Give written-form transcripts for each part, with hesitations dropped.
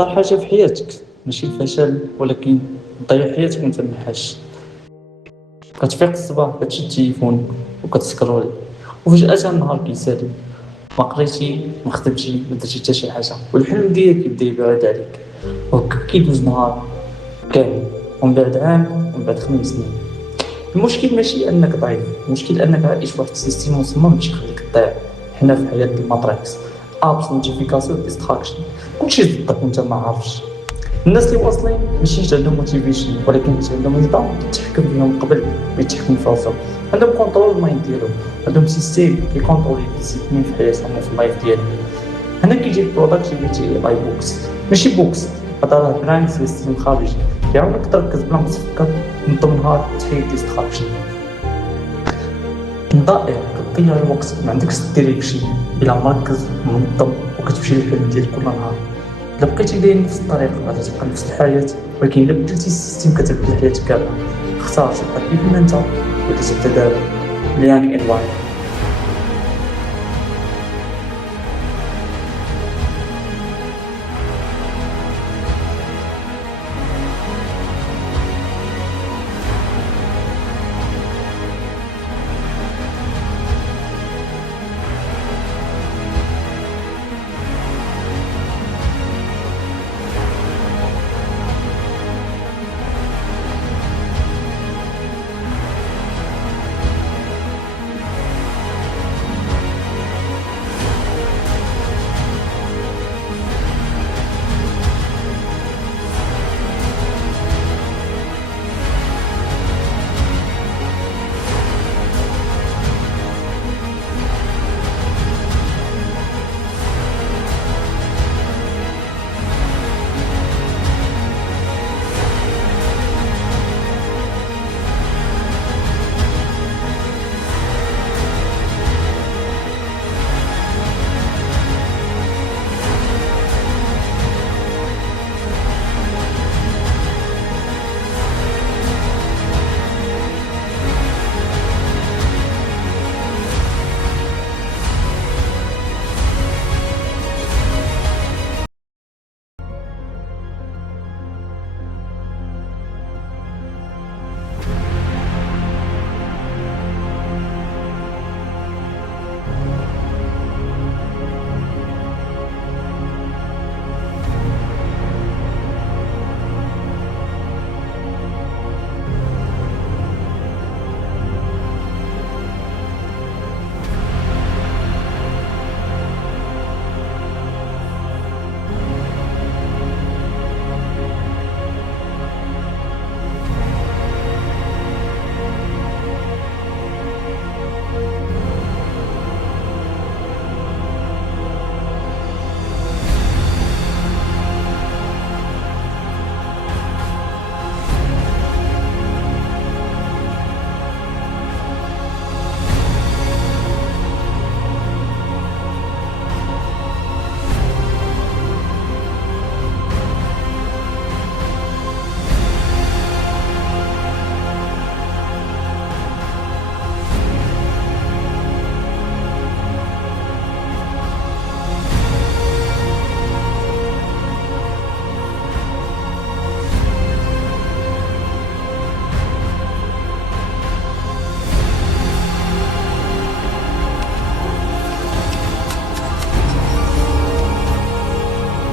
اختار حاجة في حياتك، ماشي الفشل، ولكن تضيع حياتك وانت منحاش. كتفيق الصباح كتشد التليفون وكتسكرولي، وفجأة النهار كيسالي، ما قريتي ما خدمتي ما درتي حتى شي حاجة، والحلم ديالك يبدا يبعد عليك. وهكا كيدوز نهار كامل، ومن بعد عام، ومن بعد 5 سنين. المشكل ماشي انك ضعيف، المشكل انك عايش واحد السيستيم مصمم باش يخليك تضيع. حنا في حياة الماتريكس، ابس نوتيفيكاسيون ديستراكشن، كلشي ضدك وانت ما عارفش. الناس اللي واصلين ماشي حيت عندهم موتيفيشن، ولكن حيت عندهم نظام تحكم فيهم قبل ما يتحكموا في راسهم. عندهم كونترول المايند ديالهم، عندهم سيستيم كيكونترولي الديسيبلين في حياتهم وفي اللايف ديالهم. هنا كيجي البروداكتيفيتي اي بوكس، ماشي بوكس، هذا راه براند سيستم خارجي كيعاونك تركز بلا ما تفكر، تنظم نهار، تحيد ديستراكشن. ضائع كتضيع الوقت، ما عندكش ديريكشن الا مركز منظم وكتمشي للحلم ديالك كل نهار. الا بقيتي داير نفس الطريق غادي تبقى نفس الحياة، ولكن الا بدلتي السيستم كتبدل حياتك كاملة. اختار تبقى كيف ما انت ولا تبدا دابا. ليان إدوارد.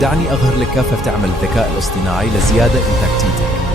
دعني أظهر لك كيف تعمل الذكاء الاصطناعي لزيادة إنتاجيتك.